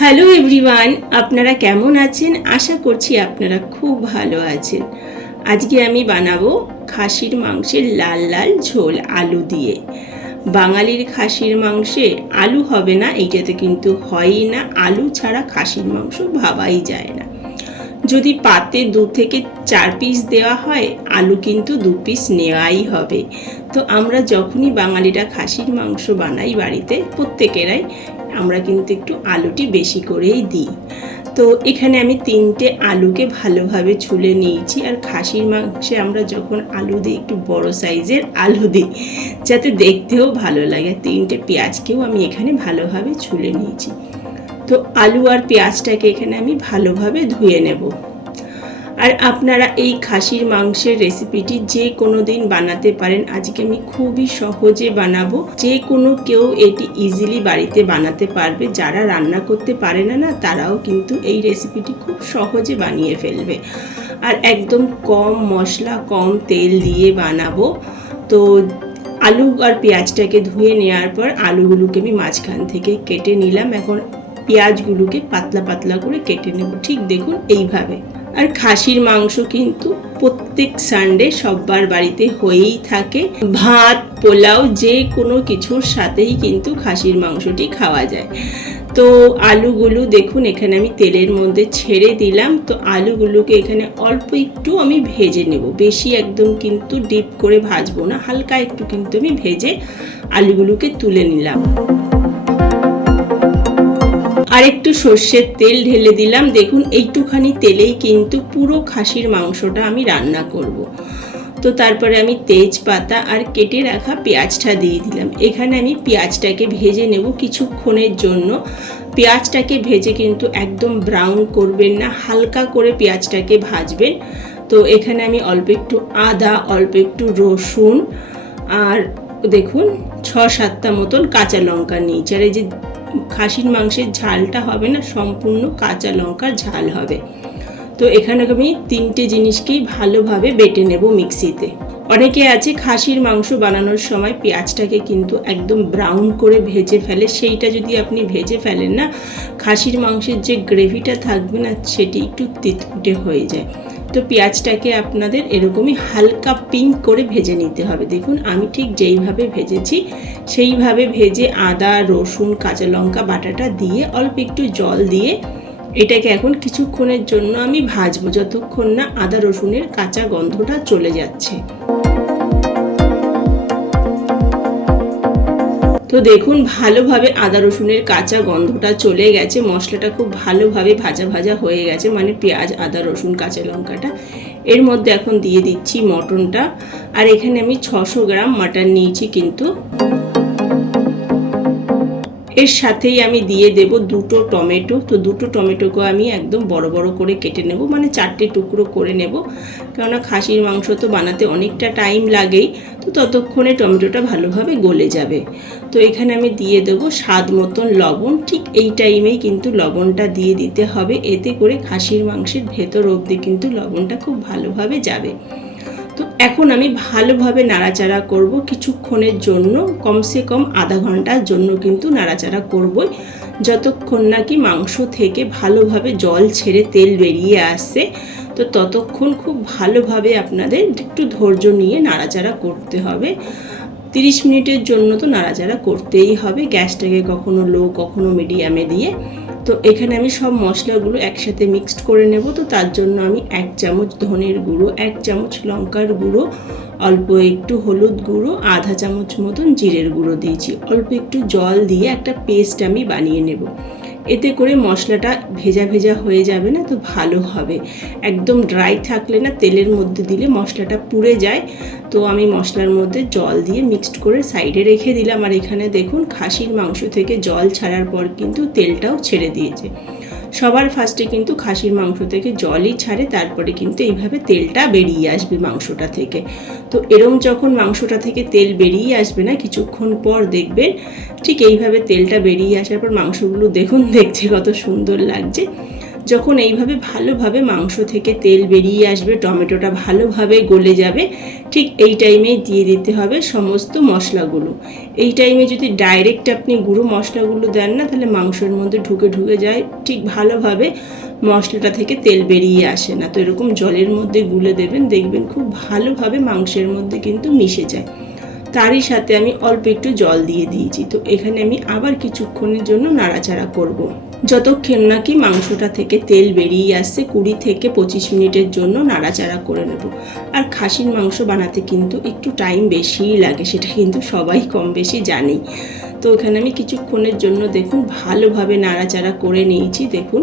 Hello everyone, আপনারা কেমন আছেন? আশা করছি আপনারা খুব ভালো আছেন। আজকে আমি বানাবো খাসির মাংসের লাল লাল ঝোল আলু দিয়ে। বাঙালির খাসির মাংসে আলু হবে না এইটাতে কিন্তু হয়ই না। আলু ছাড়া খাসির মাংস ভাবাই যায় না। যদি পাতে 2 থেকে 4 পিস দেওয়া হয়, আলু কিন্তু 2 পিস নেওয়াই হবে। তো আমরা যখনই বাঙালিরা খাসির মাংস বানাই বাড়িতে, প্রত্যেকেরাই আমরা কিন্তু একটু আলুটি বেশি করেই দিই। তো এখানে আমি 3টে আলুকে ভালোভাবে ছুলে নিয়েছি। আর খাসির মাংসে আমরা যখন আলু দিই একটু বড় সাইজের আলু দিই, যাতে দেখতেও ভালো লাগে। 3টে পেঁয়াজকেও আমি এখানে ভালোভাবে ছুলে নিয়েছি। তো আলু আর পেঁয়াজটাকে এখানে আমি ভালোভাবে ধুয়ে নেব। আর আপনারা এই খাসির মাংসের রেসিপিটি যে কোনো দিন বানাতে পারেন। আজকে আমি খুবই সহজে বানাবো, যে কোনো কেউ এটি ইজিলি বাড়িতে বানাতে পারবে। যারা রান্না করতে পারে না তারাও কিন্তু এই রেসিপিটি খুব সহজে বানিয়ে ফেলবে। আর একদম কম মশলা কম তেল দিয়ে বানাবো। তো আলু আর পেঁয়াজটাকে ধুয়ে নেওয়ার পর আলুগুলোকে আমি মাঝখান থেকে কেটে নিলাম। এখন পেঁয়াজগুলোকে পাতলা পাতলা করে কেটে নেব, ঠিক দেখুন এইভাবে। আর খাসির মাংস কিন্তু প্রত্যেক সানডে সবার বাড়িতে হয়েই থাকে। ভাত পোলাও যে কোনো কিছুর সাথেই কিন্তু খাসির মাংসটি খাওয়া যায়। তো আলুগুলো দেখুন এখানে আমি তেলের মধ্যে ছেড়ে দিলাম। তো আলুগুলোকে এখানে অল্প একটু আমি ভেজে নেব, বেশি একদম কিন্তু ডিপ করে ভাজবো না, হালকা একটু কিন্তু আমি ভেজে আলুগুলোকে তুলে নিলাম। আর একটু সর্ষের তেল ঢেলে দিলাম। দেখুন এইটুখানি তেলেই কিন্তু পুরো খাসির মাংসটা আমি রান্না করব। তো তারপরে আমি তেজপাতা আর কেটে রাখা পেঁয়াজটা দিয়ে দিলাম। এখানে আমি পেঁয়াজটাকে ভেজে নেব কিছুক্ষণের জন্য। পেঁয়াজটাকে ভেজে কিন্তু একদম ব্রাউন করবেন না, হালকা করে পেঁয়াজটাকে ভাজবেন। তো এখানে আমি অল্প একটু আদা, অল্প একটু রসুন আর দেখুন 6-7টা মতন কাঁচা লঙ্কা নিয়েছি। আর এই যে খাসির মাংসের ঝালটা হবে না, সম্পূর্ণ কাঁচা লঙ্কার ঝাল হবে। তো এখানে আমি 3টে জিনিসকেই ভালোভাবে বেটে নেব মিক্সিতে। অনেকে আছে খাসির মাংস বানানোর সময় পেঁয়াজটাকে কিন্তু একদম ব্রাউন করে ভেজে ফেলে। সেইটা যদি আপনি ভেজে ফেলেন না, খাসির মাংসের যে গ্রেভিটা থাকবে না সেটি একটু তিতকুটে হয়ে যায়। তো পেঁয়াজটাকে আপনাদের এরকমই হালকা পিঙ্ক করে ভেজে নিতে হবে। দেখুন আমি ঠিক যেইভাবে ভেজেছি সেইভাবে ভেজে আদা রসুন কাঁচা লঙ্কা বাটাটা দিয়ে অল্প একটু জল দিয়ে এটাকে এখন কিছুক্ষণের জন্য আমি ভাজবো, যতক্ষণ না আদা রসুনের কাঁচা গন্ধটা চলে যাচ্ছে। তো দেখুন ভালোভাবে আদা রসুনের কাঁচা গন্ধটা চলে গেছে, মশলাটা খুব ভালোভাবে ভাজা ভাজা হয়ে গেছে, মানে পেঁয়াজ আদা রসুন কাঁচা লঙ্কাটা। এর মধ্যে এখন দিয়ে দিচ্ছি মটনটা। আর এখানে আমি 600 গ্রাম মাটন নিয়েছি কিন্তু। এর সাথেই আমি দিয়ে দেব 2টো টমেটো। তো 2টো টমেটোকে আমি একদম বড় বড় করে কেটে নেব, মানে 4টে টুকরো করে নেব, কেননা খাসির মাংস তো বানাতে অনেকটা টাইম লাগেই। তো ততক্ষণে টমেটোটা ভালোভাবে গলে যাবে। তো এখানে আমি দিয়ে দেবো স্বাদ মতন লবণ। ঠিক এই টাইমেই কিন্তু লবণটা দিয়ে দিতে হবে, এতে করে খাসির মাংসের ভেতর অবধি কিন্তু লবণটা খুব ভালোভাবে যাবে। তো এখন আমি ভালোভাবে নাড়াচাড়া করব কিছুক্ষণের জন্য, কমসে কম আধা ঘন্টার জন্য কিন্তু নাড়াচাড়া করবই, যতক্ষণ নাকি মাংস থেকে ভালোভাবে জল ছেড়ে তেল বেরিয়ে আসছে। তো ততক্ষণ খুব ভালোভাবে আপনাদের একটু ধৈর্য নিয়ে নাড়াচাড়া করতে হবে। 30 মিনিটের জন্য তো নাড়াচাড়া করতেই হবে, গ্যাসটাকে কখনো লো কখনো মিডিয়ামে দিয়ে। তো এখানে আমি সব মশলাগুলো একসাথে মিক্সড করে নেব। তো তার জন্য আমি 1 চামচ ধনের গুঁড়ো, 1 চামচ লঙ্কার গুঁড়ো, অল্প একটু হলুদ গুঁড়ো, আধা চামচ মতন জিরের গুঁড়ো দিয়েছি। অল্প একটু জল দিয়ে একটা পেস্ট আমি বানিয়ে নেব। এতে করে মশলাটা ভেজা ভেজা হয়ে যাবে না, তো ভালো হবে। একদম ড্রাই থাকলে না তেলের মধ্যে দিলে মশলাটা পুড়ে যায়। তো আমি মশলার মধ্যে জল দিয়ে মিক্সড করে সাইডে রেখে দিলাম। আর এখানে দেখুন খাসির মাংস থেকে জল ছাড়ার পর কিন্তু তেলটাও ছেড়ে দিয়েছে। সবার ফার্স্টে কিন্তু খাসির মাংস থেকে জলই ছাড়ে, তারপরে কিন্তু এইভাবে তেলটা বেরিয়ে আসবে মাংসটা থেকে। তো এরম যখন মাংসটা থেকে তেল বেরিয়ে আসবে না কিছুক্ষণ পর দেখবেন ঠিক এইভাবে তেলটা বেরিয়ে আসার পর মাংসগুলো দেখুন দেখতে কত সুন্দর লাগছে। যখন এইভাবে ভালোভাবে মাংস থেকে তেল বেরিয়ে আসবে, টমেটোটা ভালোভাবে গলে যাবে, ঠিক এই টাইমে দিয়ে দিতে হবে সমস্ত মশলাগুলো। এই টাইমে যদি ডাইরেক্ট আপনি গুঁড়ো মশলাগুলো দেন না, তাহলে মাংসের মধ্যে ঢুকে যায়, ঠিক ভালোভাবে মশলাটা থেকে তেল বেরিয়ে আসে না। তো এরকম জলের মধ্যে গুলে দেবেন, দেখবেন খুব ভালোভাবে মাংসের মধ্যে কিন্তু মিশে যায়। তারই সাথে আমি অল্প একটু জল দিয়ে দিয়েছি। তো এখানে আমি আবার কিছুক্ষণের জন্য নাড়াচাড়া করব। যতক্ষণ নাকি মাংসটা থেকে তেল বেরিয়ে আসছে 20 থেকে 25 মিনিটের জন্য নাড়াচাড়া করে নেব। আর খাসির মাংস বানাতে কিন্তু একটু টাইম বেশিই লাগে, সেটা কিন্তু সবাই কম বেশি জানেই। তো এখানে আমি কিছুক্ষণের জন্য দেখুন ভালোভাবে নাড়াচাড়া করে নিয়েছি। দেখুন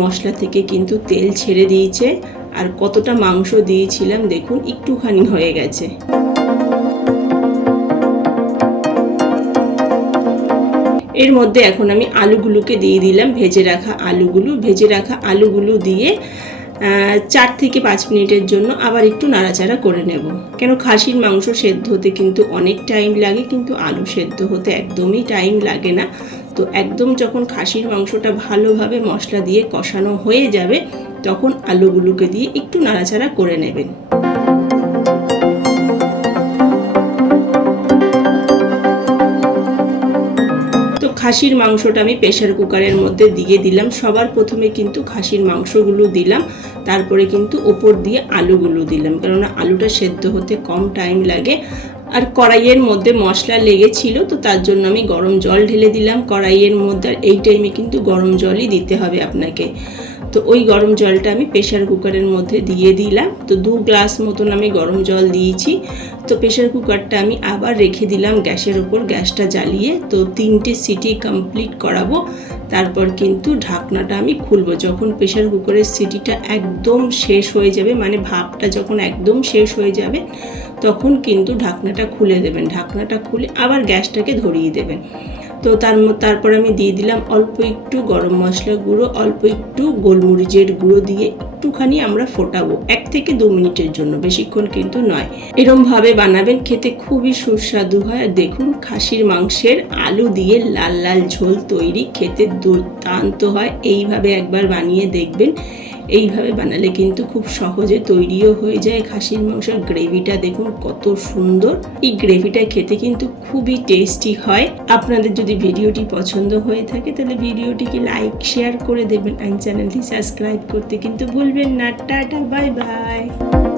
মশলা থেকে কিন্তু তেল ছেড়ে দিয়েছে, আর কতটা মাংস দিয়েছিলাম দেখুন একটুখানি হয়ে গেছে। এর মধ্যে এখন আমি আলুগুলোকে দিয়ে দিলাম, ভেজে রাখা আলুগুলো দিয়ে 4 থেকে 5 মিনিটের জন্য আবার একটু নাড়াচাড়া করে নেব। কেন খাসির মাংস সেদ্ধ হতে কিন্তু অনেক টাইম লাগে, কিন্তু আলু সেদ্ধ হতে একদমই টাইম লাগে না। তো একদম যখন খাসির মাংসটা ভালোভাবে মশলা দিয়ে কষানো হয়ে যাবে, তখন আলুগুলোকে দিয়ে একটু নাড়াচাড়া করে নেবেন। খাসির মাংসটা আমি প্রেসার কুকারের মধ্যে দিয়ে দিলাম। সবার প্রথমে কিন্তু খাসির মাংসগুলো দিলাম, তারপরে কিন্তু ওপর দিয়ে আলুগুলো দিলাম, কেননা আলুটা সেদ্ধ হতে কম টাইম লাগে। আর কড়াইয়ের মধ্যে মশলা লেগেছিল, তো তার জন্য আমি গরম জল ঢেলে দিলাম কড়াইয়ের মধ্যে। আর এই টাইমে কিন্তু গরম জলই দিতে হবে আপনাকে। তো ওই গরম জলটা আমি প্রেসার কুকারের মধ্যে দিয়ে দিলাম। তো 2 গ্লাস মতন আমি গরম জল দিয়েছি। তো প্রেসার কুকারটা আমি আবার রেখে দিলাম গ্যাসের ওপর, গ্যাসটা জ্বালিয়ে। তো 3টে সিটি কমপ্লিট করাবো, তারপর কিন্তু ঢাকনাটা আমি খুলবো। যখন প্রেসার কুকারের সিটিটা একদম শেষ হয়ে যাবে, মানে ভাপটা যখন একদম শেষ হয়ে যাবে, তখন কিন্তু ঢাকনাটা খুলে দেবেন। ঢাকনাটা খুলে আবার গ্যাসটাকে ধরিয়ে দেবেন। তো তারপর আমি দিয়ে দিলাম অল্প একটু গরম মশলা গুঁড়ো, অল্প একটু গোলমরিচের গুঁড়ো দিয়ে একটুখানি আমরা ফোটাবো 1 থেকে 2 মিনিটের জন্য, বেশিক্ষণ কিন্তু নয়। এরমভাবে বানাবেন, খেতে খুবই সুস্বাদু হয়। আর দেখুন খাসির মাংসের আলু দিয়ে লাল লাল ঝোল তৈরি, খেতে দুর্দান্ত হয়। এইভাবে একবার বানিয়ে দেখবেন। এইভাবে বানালে কিন্তু খুব সহজে তৈরিও হয়ে যায়। খাসির মাংসের গ্রেভিটা দেখুন কত সুন্দর। এই গ্রেভিটা খেতে কিন্তু খুবই টেস্টি হয়। আপনাদের যদি ভিডিওটি পছন্দ হয়ে থাকে, তাহলে ভিডিওটিকে লাইক শেয়ার করে দেবেন, আর চ্যানেলটি সাবস্ক্রাইব করতে কিন্তু ভুলবেন না। Tata, bye bye.